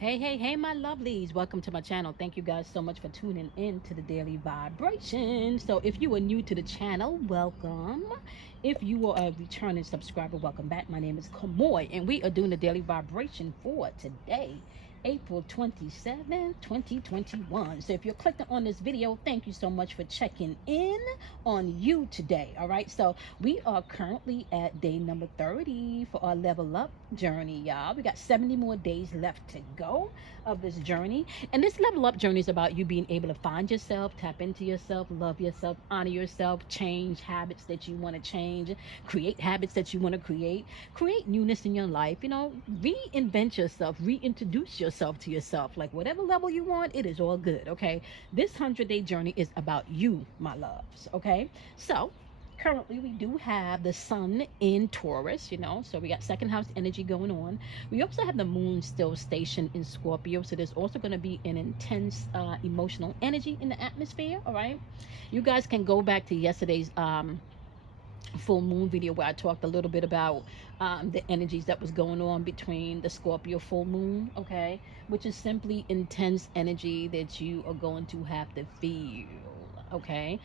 Hey, my lovelies. Welcome to my channel. Thank you guys so much for tuning in to the Daily Vibration. So, if you are new to the channel, welcome. If you are a returning subscriber, welcome back. My name is Kamoy, and we are doing the Daily Vibration for today, April 27th, 2021. So, if you're clicking on this video, thank you so much for checking in on you today. All right, so we are currently at day number 30 for our level up journey, y'all. We got 70 more days left to go of this journey. And this level up journey is about you being able to find yourself, tap into yourself, love yourself, honor yourself, change habits that you want to change, create habits that you want to create newness in your life, reinvent yourself, reintroduce yourself to yourself. Like whatever level you want, it is all good, okay? This 100-day journey is about you, my loves, okay? So, currently we do have the sun in Taurus, so we got second house energy going on. We also have the moon still stationed in Scorpio, so there's also going to be an intense emotional energy in the atmosphere. All right, you guys can go back to yesterday's full moon video where I talked a little bit about the energies that was going on between the Scorpio full moon, okay, which is simply intense energy that you are going to have to feel. Okay,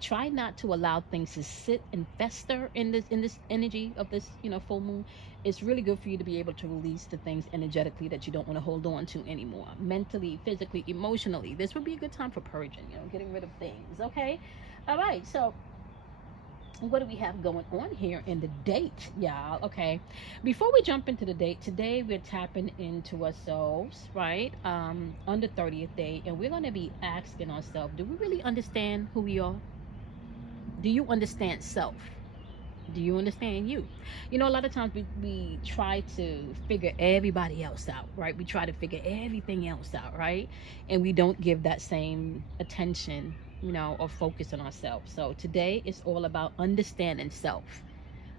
try not to allow things to sit and fester in this energy of this full moon. It's really good for you to be able to release the things energetically that you don't want to hold on to anymore, mentally, physically, emotionally. This would be a good time for purging, getting rid of things. Okay, all right, so what do we have going on here in the date, y'all? Okay, before we jump into the date today, we're tapping into ourselves, right, on the 30th day, and we're going to be asking ourselves, do we really understand who we are? Do you understand self? Do you understand you? A lot of times we try to figure everybody else out, right? We try to figure everything else out, right? And we don't give that same attention, or focus on ourselves. So today is all about understanding self.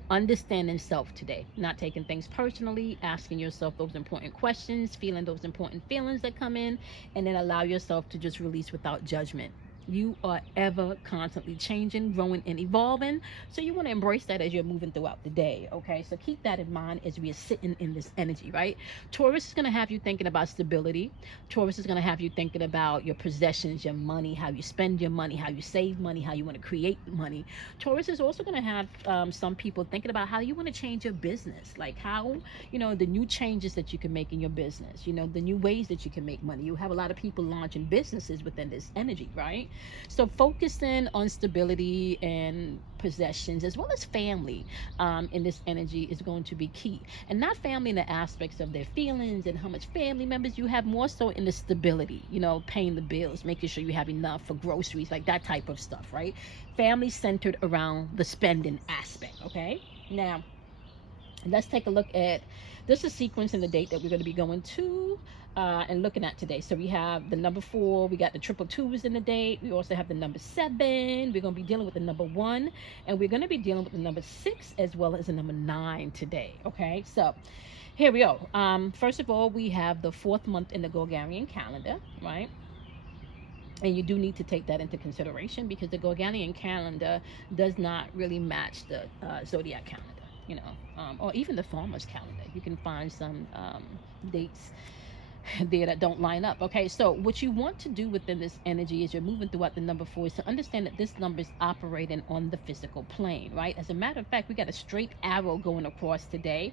Understanding self today, not taking things personally, asking yourself those important questions, feeling those important feelings that come in, and then allow yourself to just release without judgment. You are ever constantly changing, growing, and evolving. So you want to embrace that as you're moving throughout the day. Okay. So keep that in mind as we are sitting in this energy, right? Taurus is going to have you thinking about stability. Taurus is going to have you thinking about your possessions, your money, how you spend your money, how you save money, how you want to create money. Taurus is also going to have some people thinking about how you want to change your business, like how, the new changes that you can make in your business, the new ways that you can make money. You have a lot of people launching businesses within this energy, right? So focusing on stability and possessions as well as family in this energy is going to be key. And not family in the aspects of their feelings and how much family members you have, more so in the stability, paying the bills, making sure you have enough for groceries, like that type of stuff, right? Family centered around the spending aspect, okay? Now, let's take a look at this is sequence in the date that we're going to be going to and looking at today. So we have the number 4, we got the triple twos in the date, we also have the number 7, we're going to be dealing with the number 1, and we're going to be dealing with the number 6 as well as the number 9 today. Okay, so here we go. First of all, we have the 4th month in the Gregorian calendar, right? And you do need to take that into consideration because the Gregorian calendar does not really match the zodiac calendar, or even the farmer's calendar. You can find some dates there that don't line up. Okay, so what you want to do within this energy as you're moving throughout the number 4 is to understand that this number is operating on the physical plane, right? As a matter of fact, we got a straight arrow going across today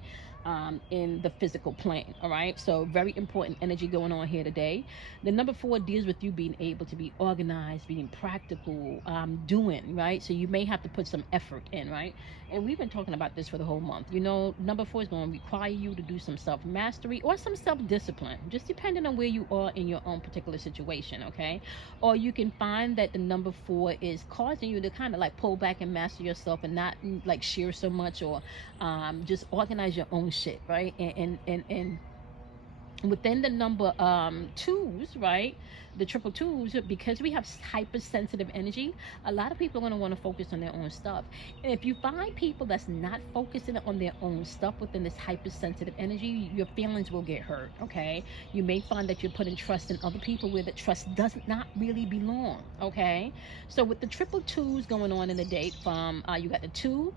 in the physical plane. All right, so very important energy going on here today. The number 4 deals with you being able to be organized, being practical, doing, right? So you may have to put some effort in, right? And we've been talking about this for the whole month. Number 4 is going to require you to do some self mastery or some self discipline, just depending on where you are in your own particular situation. Okay, or you can find that the number 4 is causing you to kind of like pull back and master yourself and not like share so much, or just organize your own shit, right? And within the number 2s, right, the triple twos, because we have hypersensitive energy, a lot of people are going to want to focus on their own stuff. And if you find people that's not focusing on their own stuff within this hypersensitive energy, your feelings will get hurt. Okay, you may find that you're putting trust in other people where the trust does not really belong. Okay, so with the triple twos going on in the date, from you got the 2,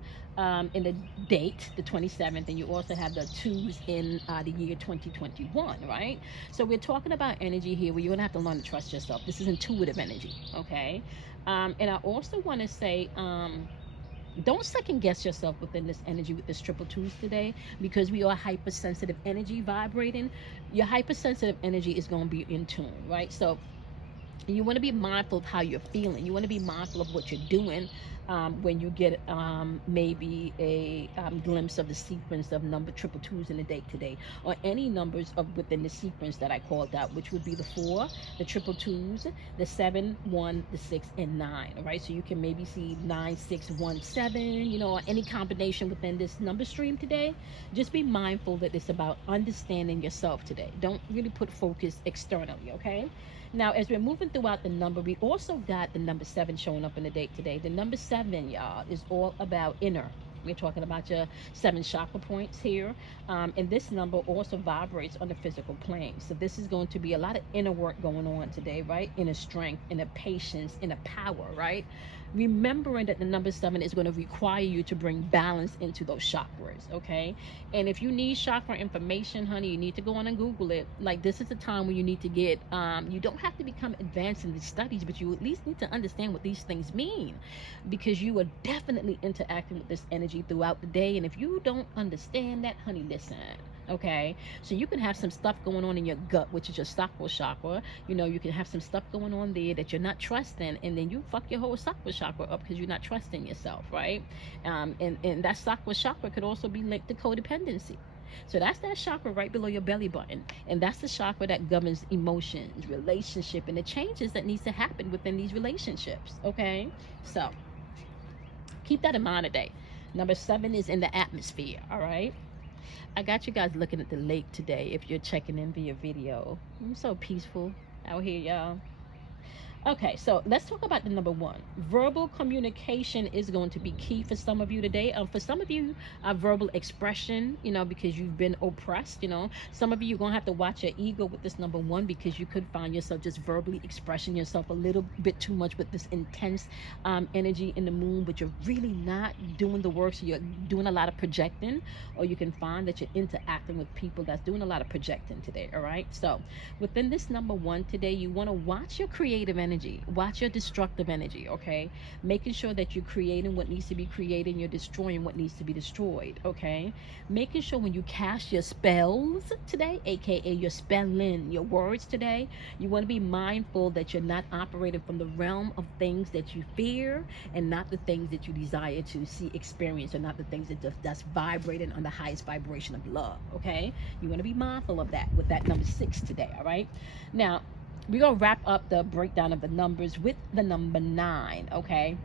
in the date, the 27th, and you also have the twos in the year 2021, right? So we're talking about energy here where you're gonna have to learn to trust yourself. This is intuitive energy, okay? And I also want to say, don't second guess yourself within this energy with this triple twos today, because we are hypersensitive energy vibrating. Your hypersensitive energy is going to be in tune, right? So you want to be mindful of how you're feeling. You want to be mindful of what you're doing when you get maybe a glimpse of the sequence of number triple twos in the day today, or any numbers of within the sequence that I called out, which would be the 4, the triple twos, the 7, 1, the 6, and 9. All right, so you can maybe see 9, 6, 1, 7, or any combination within this number stream today. Just be mindful that it's about understanding yourself today. Don't really put focus externally, okay? Now, as we're moving throughout the number, we also got the number 7 showing up in the date today. The number 7, y'all, is all about inner. We're talking about your 7 chakra points here. And this number also vibrates on the physical plane. So this is going to be a lot of inner work going on today, right? Inner strength, inner patience, inner power, right? Remembering that the number 7 is going to require you to bring balance into those chakras, okay? And if you need chakra information, honey, you need to go on and Google it. Like, this is the time when you need to get, you don't have to become advanced in the studies, but you at least need to understand what these things mean, because you are definitely interacting with this energy throughout the day. And if you don't understand that, honey, listen. Okay, so you can have some stuff going on in your gut, which is your sacral chakra. You can have some stuff going on there that you're not trusting, and then you fuck your whole sacral chakra up because you're not trusting yourself, right? And that sacral chakra could also be linked to codependency. So that's that chakra right below your belly button, and that's the chakra that governs emotions, relationship, and the changes that needs to happen within these relationships. Okay, so keep that in mind today. Number 7 is in the atmosphere. All right. I got you guys looking at the lake today if you're checking in via video. I'm so peaceful out here, y'all. Okay, so let's talk about the number 1. Verbal communication is going to be key for some of you today. For some of you, verbal expression, because you've been oppressed, Some of you, you're going to have to watch your ego with this number 1, because you could find yourself just verbally expressing yourself a little bit too much with this intense energy in the moon, but you're really not doing the work, so you're doing a lot of projecting, or you can find that you're interacting with people that's doing a lot of projecting today, all right? So within this number 1 today, you want to watch your creative energy. Watch your destructive energy, okay? Making sure that you're creating what needs to be created and you're destroying what needs to be destroyed, okay? Making sure when you cast your spells today, aka your spelling, your words today, you want to be mindful that you're not operating from the realm of things that you fear, and not the things that you desire to see, experience, or not the things that's vibrating on the highest vibration of love, okay? You want to be mindful of that with that number 6 today, all right? Now, we're going to wrap up the breakdown of the numbers with the number 9, okay?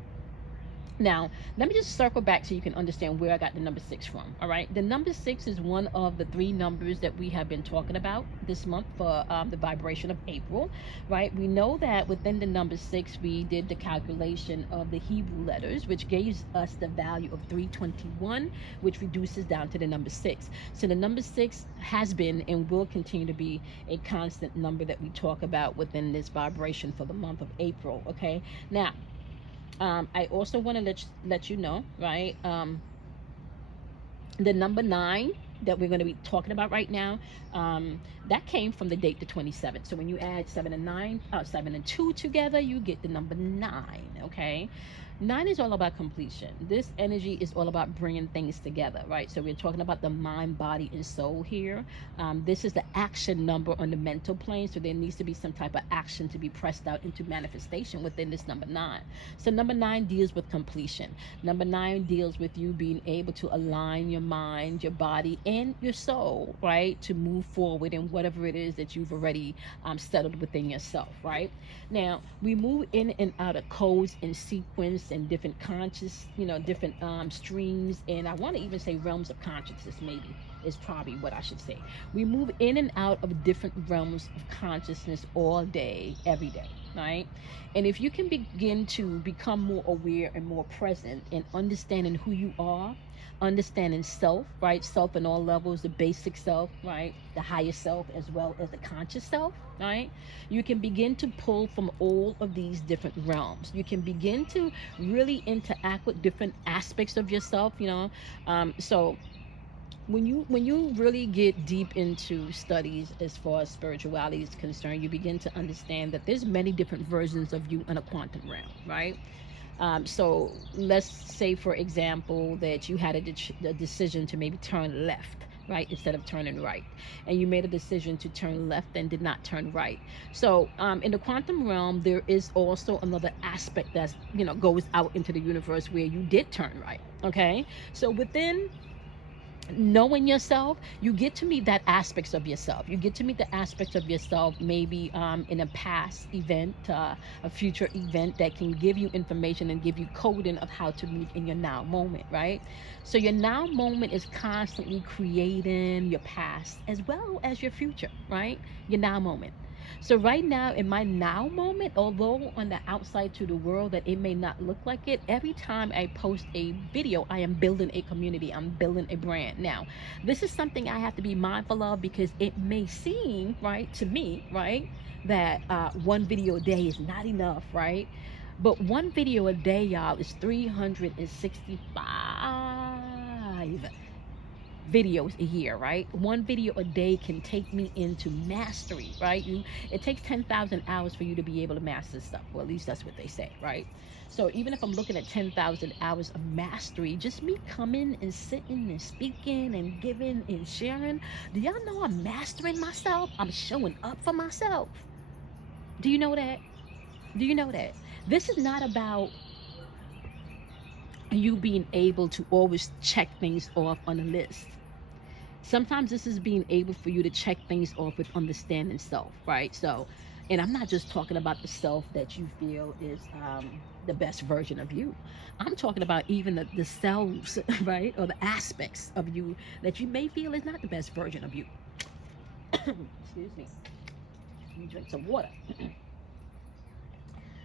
Now, let me just circle back so you can understand where I got the number 6 from, all right? The number 6 is one of the 3 numbers that we have been talking about this month for the vibration of April, right? We know that within the number 6, we did the calculation of the Hebrew letters, which gives us the value of 321, which reduces down to the number 6. So the number 6 has been and will continue to be a constant number that we talk about within this vibration for the month of April, okay? Now, I also want to let you know, right? The number 9 that we're going to be talking about right now, that came from the date the 27th. So when you add 7 and 2 together, you get the number 9. Okay. 9 is all about completion. This energy is all about bringing things together, right? So we're talking about the mind, body, and soul here. This is the action number on the mental plane. So there needs to be some type of action to be pressed out into manifestation within this number 9. So number 9 deals with completion. Number 9 deals with you being able to align your mind, your body, and your soul, right? To move forward in whatever it is that you've already settled within yourself, right? Now, we move in and out of codes and sequence and different conscious, different streams, and I want to even say realms of consciousness, maybe is probably what I should say. We move in and out of different realms of consciousness all day, every day, right? And if you can begin to become more aware and more present and understanding who you are, understanding self, right? Self in all levels, the basic self, right? The higher self, as well as the conscious self, right? You can begin to pull from all of these different realms. You can begin to really interact with different aspects of yourself, so when you really get deep into studies as far as spirituality is concerned, you begin to understand that there's many different versions of you in a quantum realm, right? So let's say, for example, that you had a decision to maybe turn left, right, instead of turning right, and you made a decision to turn left and did not turn right. So in the quantum realm, there is also another aspect that goes out into the universe where you did turn right. Okay, so within knowing yourself, you get to meet that aspects of yourself. You get to meet the aspects of yourself, maybe in a past event, a future event that can give you information and give you coding of how to move in your now moment, right? So your now moment is constantly creating your past as well as your future, right? Your now moment. So right now, in my now moment, although on the outside to the world that it may not look like it, every time I post a video, I am building a community. I'm building a brand. Now, this is something I have to be mindful of because it may seem, right, to me, right, that one video a day is not enough, right? But one video a day, y'all, is 365 videos a year, right? One video a day can take me into mastery, right? It takes 10,000 hours for you to be able to master stuff. Well, at least that's what they say, right? So even if I'm looking at 10,000 hours of mastery, just me coming and sitting and speaking and giving and sharing, do y'all know I'm mastering myself? I'm showing up for myself. Do you know that? Do you know that? This is not about you being able to always check things off on a list. Sometimes this is being able for you to check things off with understanding self, right? So, and I'm not just talking about the self that you feel is the best version of you. I'm talking about even the selves, right? Or the aspects of you that you may feel is not the best version of you. Excuse me. Let me drink some water.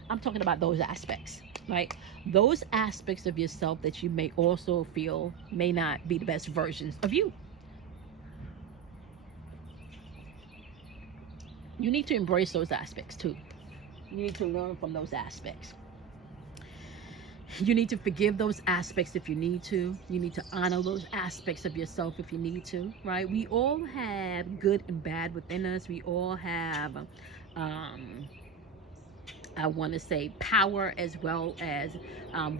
I'm talking about those aspects, right? Those aspects of yourself that you may also feel may not be the best versions of you. You need to embrace those aspects too. You need to learn from those aspects. You need to forgive those aspects if you need to. You need to honor those aspects of yourself if you need to, right? We all have good and bad within us. We all have, um, I want to say, power as well as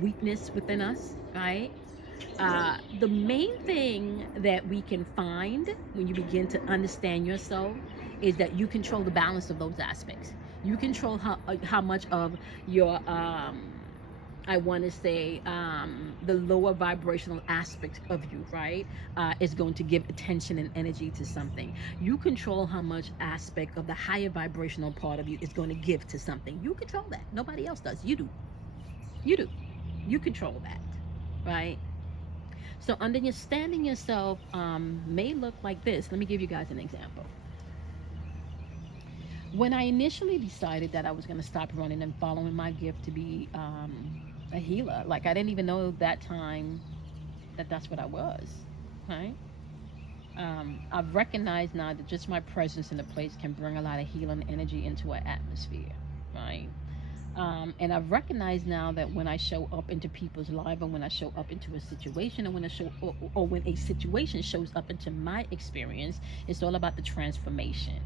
weakness within us, right? The main thing that we can find when you begin to understand yourself is that you control the balance of those aspects. You control how much of your I want to say the lower vibrational aspect of you, right, is going to give attention and energy to something. You control how much aspect of the higher vibrational part of you is going to give to something. You control that. Nobody else does. You do. You do. You control that, right? So understanding yourself may look like this. Let me give you guys an example. When I initially decided that I was going to stop running and following my gift to be a healer, like I didn't even know that time that that's what I was, right? I've recognized now that just my presence in a place can bring a lot of healing energy into an atmosphere, right? And I've recognized now that when I show up into people's lives, and when I show up into a situation, and when I show, or when a situation shows up into my experience, it's all about the transformation,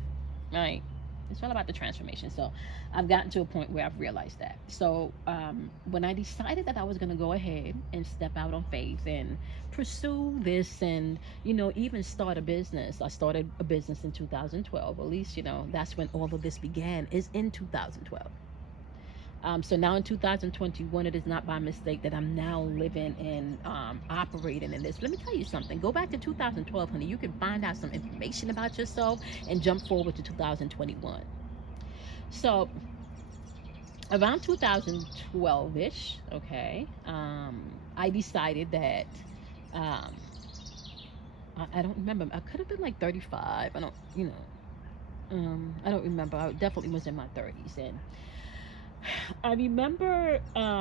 right? It's all about the transformation. So I've gotten to a point where I've realized that. So when I decided that I was going to go ahead and step out on faith and pursue this, and even start a business, I started a business in 2012. At least that's when all of this began. Is in 2012. So now in 2021, it is not by mistake that I'm now living and operating in this. Let me tell you something. Go back to 2012, honey. You can find out some information about yourself and jump forward to 2021. So around 2012-ish, okay, I decided that um, I don't remember. I could have been like 35. I don't remember. I definitely was in my 30s. And I remember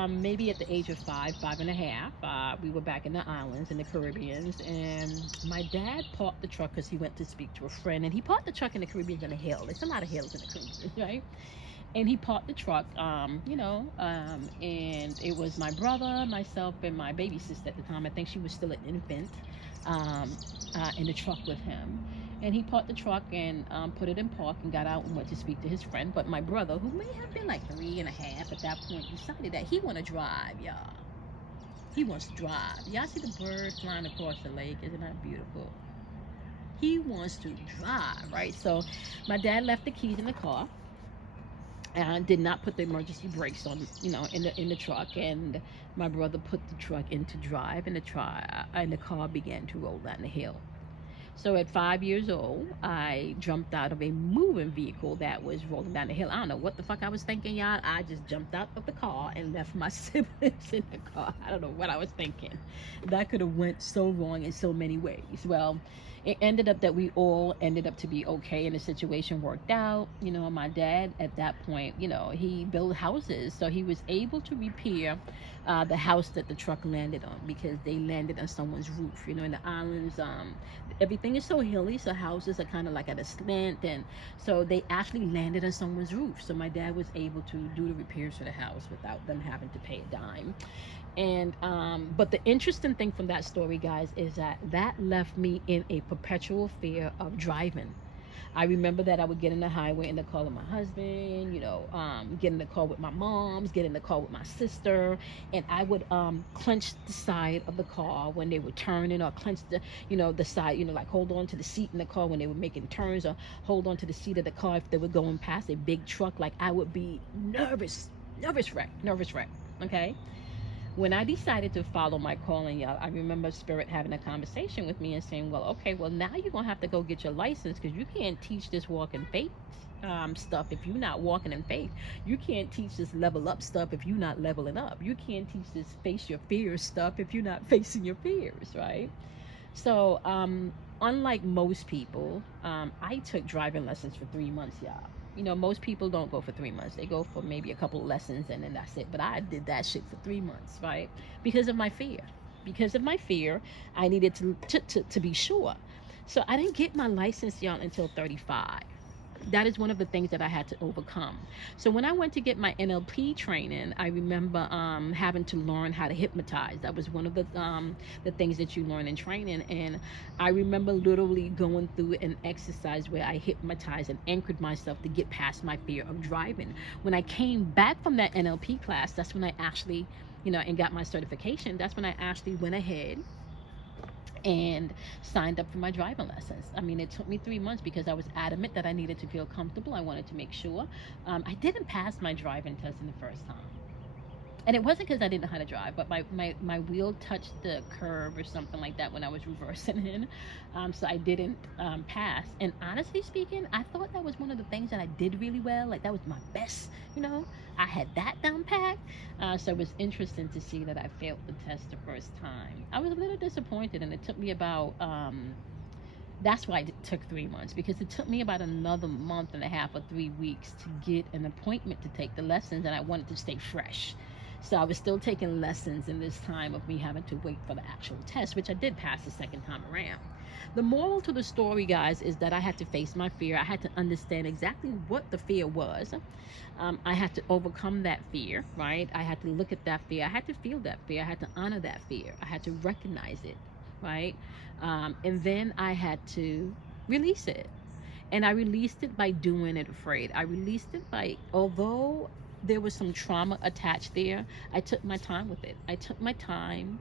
maybe at the age of 5, 5 and a half, we were back in the islands in the Caribbean, and my dad parked the truck because he went to speak to a friend, and he parked the truck in the Caribbean on a hill. There's a lot of hills in the Caribbean, right? And he parked the truck, and it was my brother, myself, and my baby sister at the time. I think she was still an infant, um, in the truck with him. And he parked the truck and put it in park and got out and went to speak to his friend. But my brother, who may have been like 3 and a half at that point, decided that he want to drive, y'all. He wants to drive. Y'all see the bird flying across the lake? Isn't that beautiful? He wants to drive, right? So my dad left the keys in the car and did not put the emergency brakes on, in the truck. And my brother put the truck into drive, and the car began to roll down the hill. So at 5 years old, I jumped out of a moving vehicle that was rolling down the hill. I don't know what the fuck I was thinking, y'all. I just jumped out of the car and left my siblings in the car. I don't know what I was thinking. That could have went so wrong in so many ways. Well, it ended up that we all ended up to be okay, and the situation worked out. My dad at that point, he built houses, so he was able to repair the house that the truck landed on, because they landed on someone's roof. In the islands, everything is so hilly, so houses are kind of like at a slant, and so they actually landed on someone's roof. So my dad was able to do the repairs to the house without them having to pay a dime. And but the interesting thing from that story, guys, is that left me in a perpetual fear of driving. I remember that I would get in the highway in the car with my husband, get in the car with my moms, get in the car with my sister, and I would clench the side of the car when they were turning, or clench the side, like hold on to the seat in the car when they were making turns, or hold on to the seat of the car if they were going past a big truck. Like, I would be nervous wreck, okay? When I decided to follow my calling, y'all, I remember Spirit having a conversation with me and saying, well, okay, well, now you're going to have to go get your license, because you can't teach this walk in faith stuff if you're not walking in faith. You can't teach this level up stuff if you're not leveling up. You can't teach this face your fears stuff if you're not facing your fears, right? So, unlike most people, I took driving lessons for 3 months, y'all. Most people don't go for 3 months. They go for maybe a couple of lessons and then that's it. But I did that shit for 3 months, right? Because of my fear. Because of my fear, I needed to be sure. So I didn't get my license, y'all, until 35. That is one of the things that I had to overcome. So when I went to get my NLP training, I remember having to learn how to hypnotize. That was one of the things that you learn in training. And I remember literally going through an exercise where I hypnotized and anchored myself to get past my fear of driving. When I came back from that NLP class, that's when I actually, and got my certification. That's when I actually went ahead and signed up for my driving lessons. I mean, it took me 3 months because I was adamant that I needed to feel comfortable. I wanted to make sure. I didn't pass my driving test in the first time. And it wasn't because I didn't know how to drive, but my wheel touched the curb or something like that when I was reversing in. So I didn't pass. And honestly speaking, I thought that was one of the things that I did really well. Like, that was my best, I had that down packed. So it was interesting to see that I failed the test the first time. I was a little disappointed, and it took me about that's why it took 3 months, because it took me about another month and a half or 3 weeks to get an appointment to take the lessons, and I wanted to stay fresh. So I was still taking lessons in this time of me having to wait for the actual test, which I did pass the second time around. The moral to the story, guys, is that I had to face my fear. I had to understand exactly what the fear was. I had to overcome that fear, right? I had to look at that fear. I had to feel that fear. I had to honor that fear. I had to recognize it, right? And then I had to release it. And I released it by doing it afraid. I released it by, although there was some trauma attached there, I took my time with it. I took my time,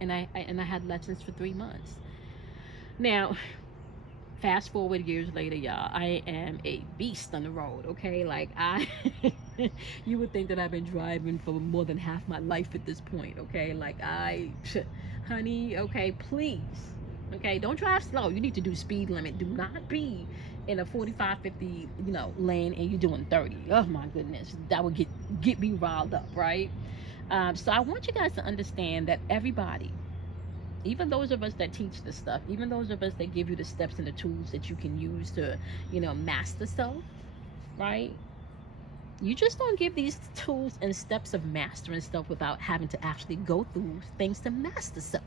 and I had lessons for 3 months. Now, fast forward years later, y'all, I am a beast on the road, okay? Like, you would think that I've been driving for more than half my life at this point, okay? Like, honey, okay, please, okay, don't drive slow. You need to do speed limit. Do not be in a 45, 50, lane, and you're doing 30. Oh my goodness, that would get me riled up, right? So I want you guys to understand that everybody, even those of us that teach this stuff, even those of us that give you the steps and the tools that you can use to, master self, right? You just don't give these tools and steps of mastering stuff without having to actually go through things to master self.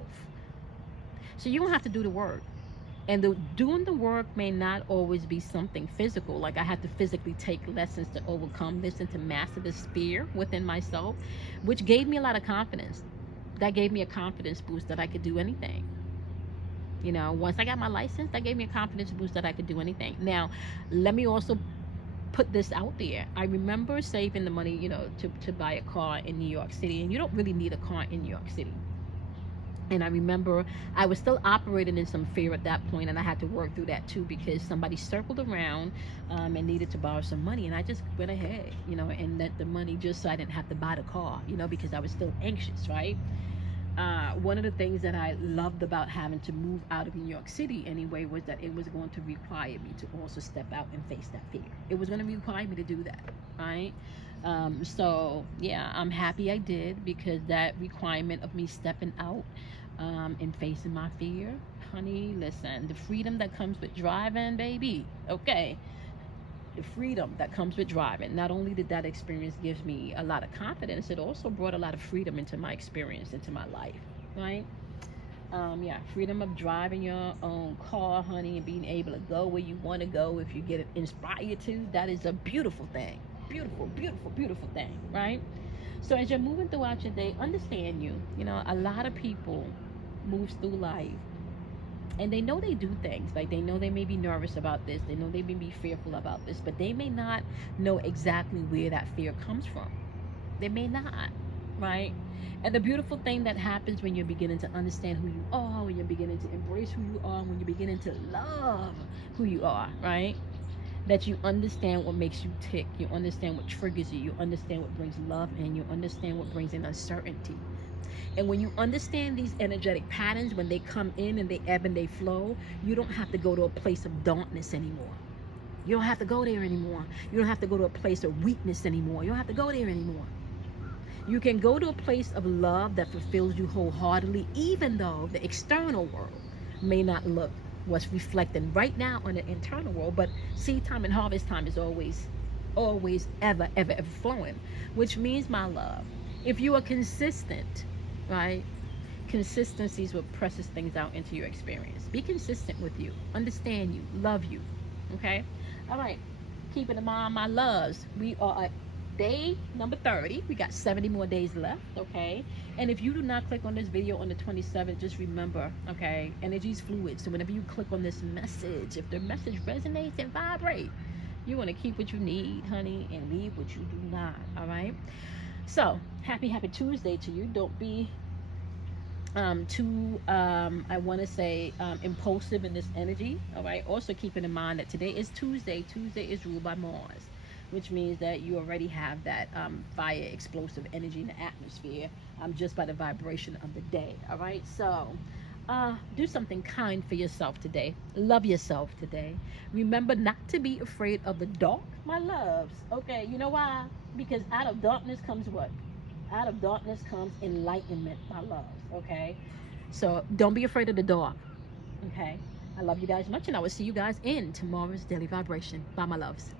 So you don't have to do the work. And doing the work may not always be something physical. Like I had to physically take lessons to overcome this and to master this fear within myself, which gave me a lot of confidence. That gave me a confidence boost that I could do anything. You know, once I got my license, that gave me a confidence boost that I could do anything. Now, let me also put this out there. I remember saving the money, you know, to buy a car in New York City, and you don't really need a car in New York City. And I remember I was still operating in some fear at that point, and I had to work through that too, because somebody circled around and needed to borrow some money, and I just went ahead, you know, and lent the money just so I didn't have to buy the car, you know, because I was still anxious, right? One of the things that I loved about having to move out of New York City anyway was that it was going to require me to also step out and face that fear. It was going to require me to do that, right? So yeah, I'm happy I did, because that requirement of me stepping out and facing my fear, honey, listen, the freedom that comes with driving, baby, okay, the freedom that comes with driving. Not only did that experience give me a lot of confidence, it also brought a lot of freedom into my experience, into my life, right? Yeah, freedom of driving your own car, honey, and being able to go where you want to go if you get inspired to. That is a beautiful thing. Beautiful, beautiful, beautiful thing, right? So as you're moving throughout your day, understand you know, a lot of people moves through life and they know they do things, like they know they may be nervous about this, they know they may be fearful about this, but they may not know exactly where that fear comes from. They may not, right? And the beautiful thing that happens when you're beginning to understand who you are, when you're beginning to embrace who you are, when you're beginning to love who you are, right? That you understand what makes you tick, you understand what triggers you, you understand what brings love, and you understand what brings in uncertainty. And when you understand these energetic patterns, when they come in and they ebb and they flow, you don't have to go to a place of darkness anymore. You don't have to go there anymore. You don't have to go to a place of weakness anymore. You don't have to go there anymore. You can go to a place of love that fulfills you wholeheartedly, even though the external world may not look what's reflecting right now on the internal world. But seed time and harvest time is always, ever flowing, which means, my love, if you are consistent, right? Consistency is what presses things out into your experience. Be consistent with you, understand you, love you. Okay? All right. Keeping in mind, my loves, we are at day number 30. We got 70 more days left. Okay? And if you do not click on this video on the 27th, just remember, okay, energy is fluid. So whenever you click on this message, if the message resonates and vibrate, you want to keep what you need, honey, and leave what you do not. All right? So happy Tuesday to you. Don't be too I want to say impulsive in this energy. All right, also keeping in mind that today is Tuesday is ruled by Mars, which means that you already have that fire explosive energy in the atmosphere, just by the vibration of the day. All right, so do something kind for yourself today. Love yourself today. Remember not to be afraid of the dark, my loves. Okay, you know why? Because out of darkness comes what? Out of darkness comes enlightenment, my loves. Okay, so don't be afraid of the dark. Okay, I love you guys much, and I will see you guys in tomorrow's daily vibration. Bye, my loves.